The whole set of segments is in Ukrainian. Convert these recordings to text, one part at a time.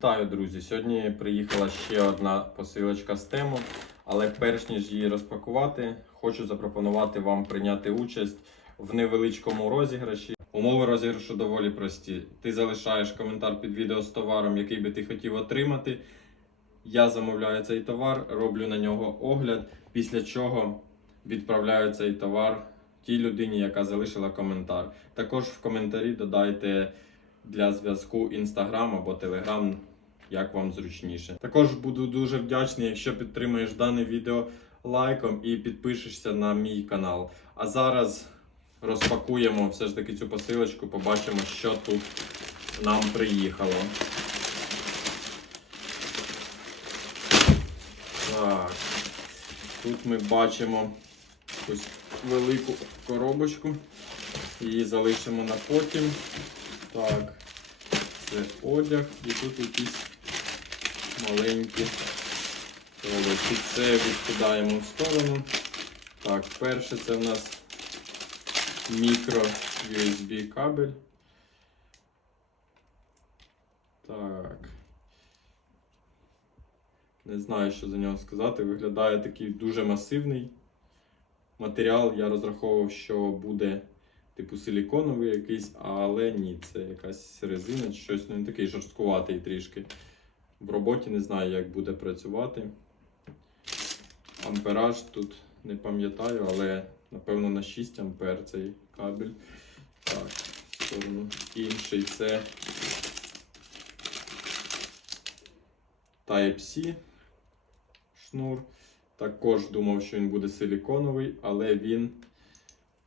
Вітаю, друзі! Сьогодні приїхала ще одна посилочка з тему, але перш ніж її розпакувати, хочу запропонувати вам прийняти участь в невеличкому розіграші. Умови розіграшу доволі прості. Ти залишаєш коментар під відео з товаром, який би ти хотів отримати. Я замовляю цей товар, роблю на нього огляд, після чого відправляю цей товар тій людині, яка залишила коментар. Також в коментарі додайте для зв'язку Instagram або Telegram, як вам зручніше. Також буду дуже вдячний, якщо підтримаєш дане відео лайком і підпишешся на мій канал. А зараз розпакуємо все ж таки цю посилочку, побачимо, що тут нам приїхало. Так, тут ми бачимо якусь велику коробочку. Її залишимо на потім. Так, це одяг і тут якісь маленькі коробочки. Це відкидаємо в сторону. Так, перше це в нас мікро USB кабель. Так. Не знаю, що за нього сказати. Виглядає такий дуже масивний матеріал. Я розраховував, що буде типу силіконовий якийсь, але ні, це якась резина щось, ну він такий жорсткуватий трішки. В роботі не знаю, як буде працювати. Ампераж тут не пам'ятаю, але напевно на 6 ампер цей кабель. Так, сторону. Інший це Type-C шнур. Також думав, що він буде силіконовий, але він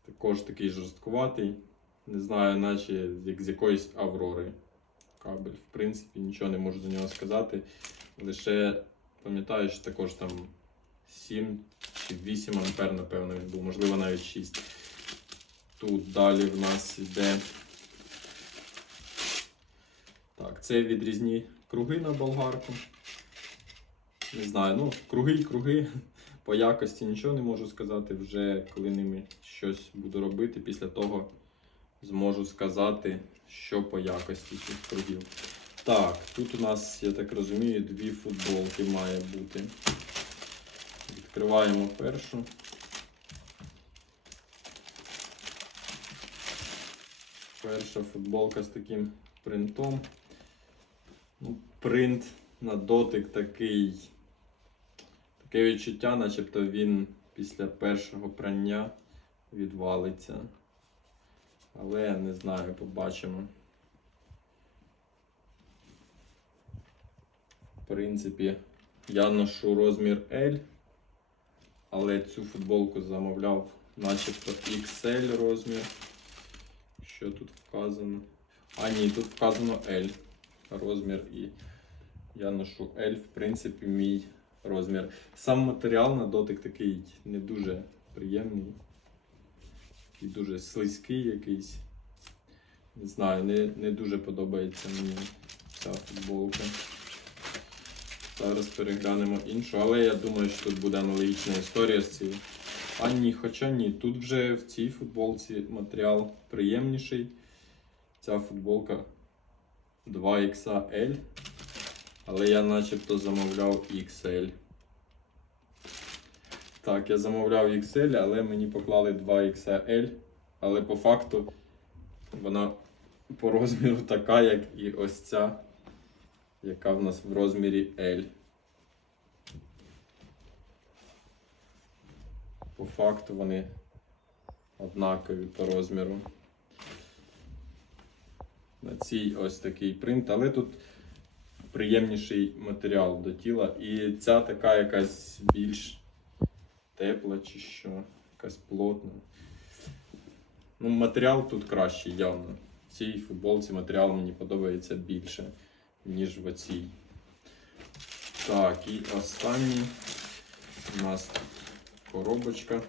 також такий жорсткуватий. Не знаю, наче як з якоїсь Аврори кабель. В принципі, нічого не можу за нього сказати. Лише пам'ятаю, що також там 7 чи 8 ампер, напевно, він був, можливо, навіть 6. Тут далі в нас йде. Так, це відрізні круги на болгарку. Не знаю, ну, круги й круги. По якості нічого не можу сказати. Вже коли ними щось буду робити, після того зможу сказати, що по якості цих кругів. Так, тут у нас, я так розумію, дві футболки має бути. Відкриваємо першу. Перша футболка з таким принтом. Ну, принт на дотик такий. Таке відчуття, начебто він після першого прання відвалиться. Але не знаю, побачимо. В принципі, я ношу розмір L, але цю футболку замовляв начебто XL розмір. Що тут вказано? А, ні, тут вказано L розмір і я ношу L, в принципі, мій розмір. Сам матеріал на дотик такий не дуже приємний. Такий дуже слизький якийсь. Не знаю, не, не дуже подобається мені ця футболка. Зараз переглянемо іншу, але я думаю, що тут буде аналогічна історія з цією. А ні, хоча ні. Тут вже в цій футболці матеріал приємніший. Ця футболка 2XL. Але я начебто замовляв XL. Так, я замовляв XL, але мені поклали 2XL. Але по факту вона по розміру така, як і ось ця, яка в нас в розмірі L. По факту вони однакові по розміру. На цій ось такий принт, але тут приємніший матеріал до тіла. І ця така якась більш тепла чи що, якась плотна. Ну, матеріал тут кращий явно. В цій футболці матеріал мені подобається більше, ніж в оцій. Так, і останній у нас коробочка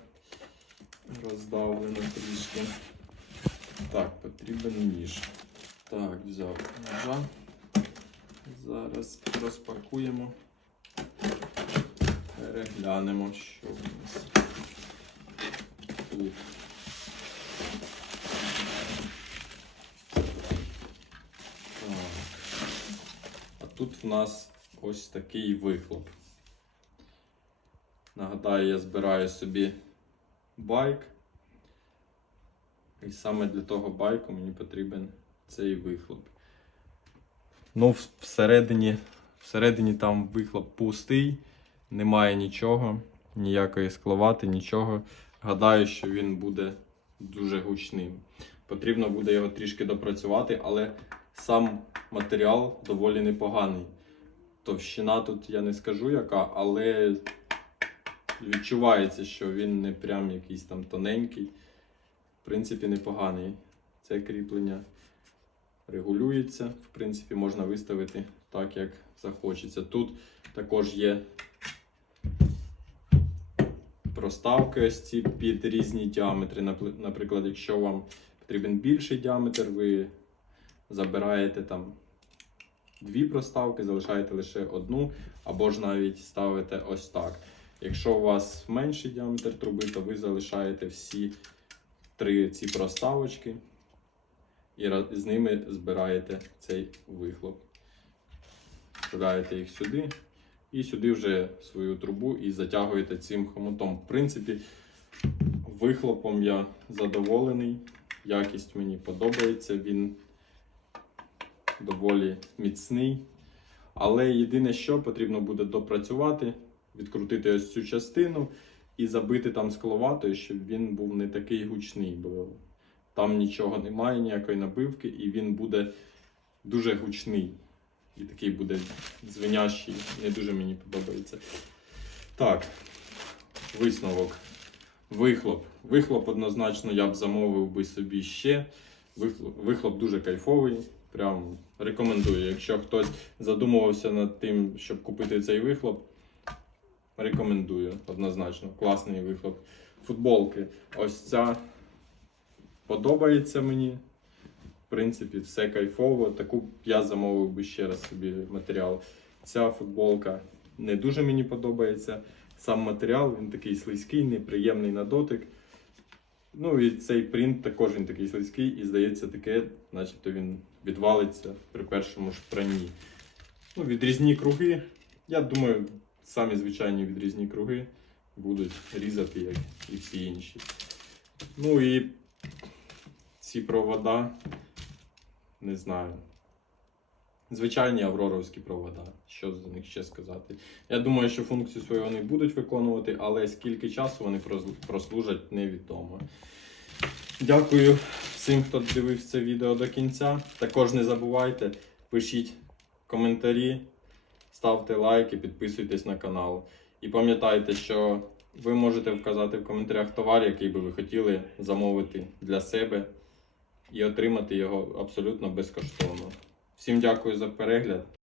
роздавлена трішки. Так, потрібен ніж. Так, взяв ножа. Зараз розпакуємо. Переглянемо, що в нас тут. Так. А тут в нас ось такий вихлоп. Нагадаю, я збираю собі байк. І саме для того байку мені потрібен цей вихлоп. Ну, всередині, всередині там вихлоп пустий, немає нічого, ніякої скловати, нічого. Гадаю, що він буде дуже гучним. Потрібно буде його трішки допрацювати, але сам матеріал доволі непоганий. Товщина тут я не скажу яка, але відчувається, що він не прям якийсь там тоненький. В принципі, непоганий. Це кріплення регулюється. В принципі, можна виставити так, як захочеться. Тут також є проставки ось ці під різні діаметри. Наприклад, якщо вам потрібен більший діаметр, ви забираєте там дві проставки, залишаєте лише одну, або ж навіть ставите ось так. Якщо у вас менший діаметр труби, то ви залишаєте всі три ці проставочки і з ними збираєте цей вихлоп. Вставляєте їх сюди і сюди вже свою трубу і затягуєте цим хомутом. В принципі, вихлопом я задоволений, якість мені подобається, він доволі міцний. Але єдине, що потрібно буде допрацювати, відкрутити ось цю частину і забити там скловатою, щоб він був не такий гучний, бо там нічого немає, ніякої набивки, і він буде дуже гучний. І такий буде дзвенящий, не дуже мені подобається. Так, висновок. Вихлоп. Вихлоп однозначно я б замовив би собі ще. Вихлоп, вихлоп дуже кайфовий. Прям рекомендую. Якщо хтось задумувався над тим, щоб купити цей вихлоп, рекомендую однозначно. Класний вихлоп. Футболки. Ось ця подобається мені. В принципі, все кайфово. Таку я замовив би ще раз собі матеріал. Ця футболка не дуже мені подобається. Сам матеріал він такий слизький, неприємний на дотик. Ну і цей принт також він такий слизький, і здається, таке, начебто він відвалиться при першому ж пранні. Ну, відрізні круги. Я думаю, самі звичайні відрізні круги будуть різати, як і всі інші. Ну і ці провода, не знаю. Звичайні авроровські провода. Що за них ще сказати? Я думаю, що функцію свою вони будуть виконувати, але скільки часу вони прослужать, невідомо. Дякую всім, хто дивився це відео до кінця. Також не забувайте, пишіть коментарі, ставте лайки, підписуйтесь на канал. І пам'ятайте, що ви можете вказати в коментарях товар, який би ви хотіли замовити для себе і отримати його абсолютно безкоштовно. Всім дякую за перегляд.